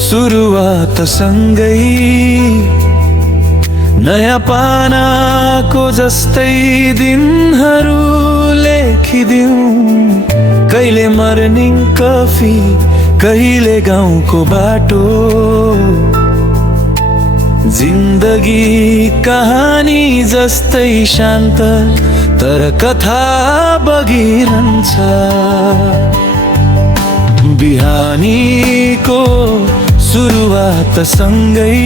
सुरुवात सँगै नयाँ पानाको जस्तै दिनहरू लेखिदिउँ। कहिले मर्निङ कफी, कहिले गाउँको बाटो, जिन्दगी कहानी जस्तै शान्त तर कथा बगिरहन्छ। बिहानीको सुरुवात सँगै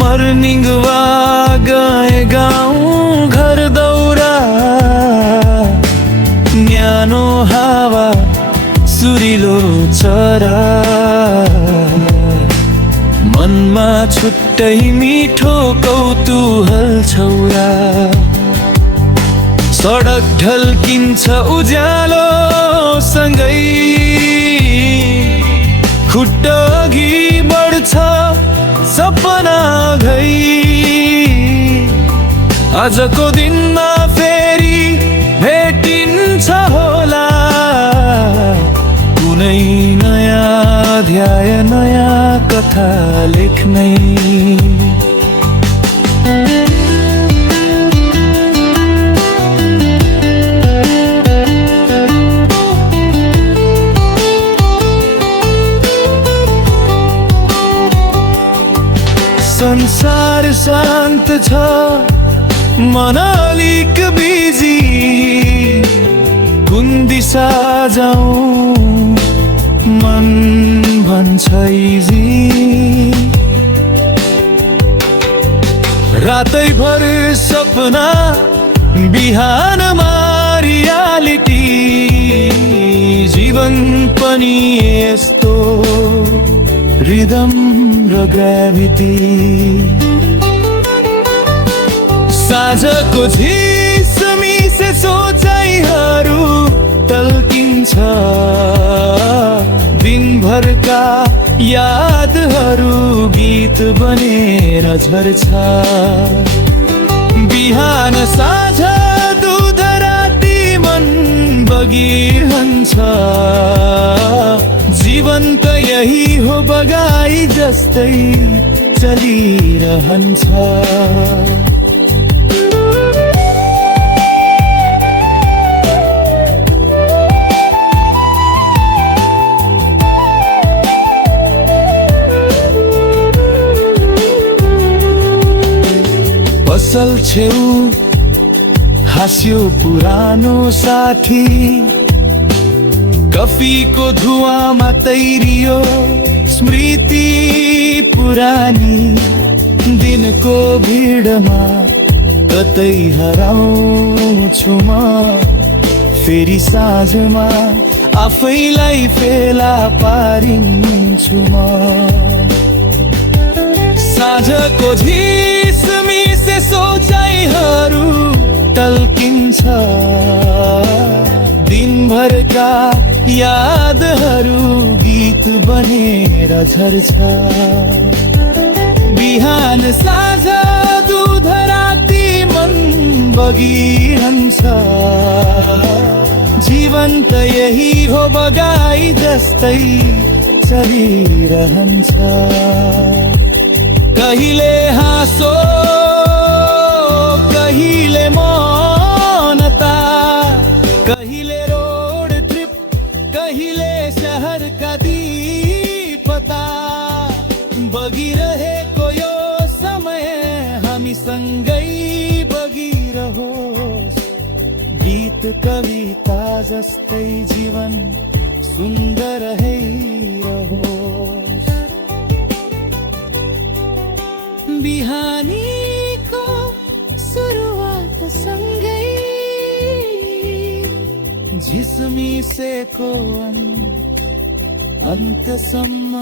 मर्निङ वाक गए गाउँ घर दौरा, न्यानो हावा सुरिलो चरा, मनमा छुट्टै मिठो कौतूहल छौरा। सडक ढल्किन्छ उज्यालो सँगै, खुट्टा अघि बढ्छ सपना घै। आजको दिनमा फेरि भेटिन्छ होला, कुनै नयाँ अध्याय नयाँ कथा लेख्नै। संसार शान्त छ, मन अलिक बिजी, कुन दिशा जाऊँ मन भन्छ इजी। रातैभर सपना, बिहानमा रियालिटी, जीवन पनि यस्तो रिदम र ग्राभिटी। साँझको झिसमिसे सोचाइहरू टल्किन्छ, दिनभरका यादहरू गीत बनेर झर्छ। बिहान साँझ दुध राति मन बगिरहन्छ, जीवन त यही हो बगाई जस्तै चलिरहन्छ। पसल छेउ हाँस्यो पुरानो साथी, कफीको धुवामा तैरियो स्मृति पुरानी। दिनको भिडमा कतै हराउँछु म, फेरि साँझमा आफैलाई फेला पारिन्छु म। साँझको झिसमिसे सोचाइहरू टल्किन्छ, दिनभरका यादहरू गीत बनेर झर्छ। बिहान साँझ दुध राति मन बगिरहन्छ, जीवन त यही हो बगाई जस्तै चलिरहन्छ। कहिले हाँसो कहिले मौनता, कहिले रोड ट्रिप, कहिले शहरका दीपता। बगिरहेको यो समय हामीसँगै बगिरहोस्, गीत कविता जस्तै जीवन सुन्दर रहोस्। बिहानीको सुरुवात सँगै झिसमिसेको अन्तसम्म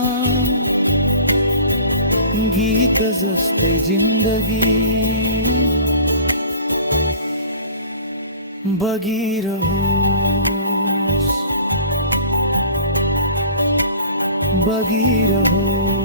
गीत जस्तै जिन्दगी बगिरहोस्, बगिरहोस्।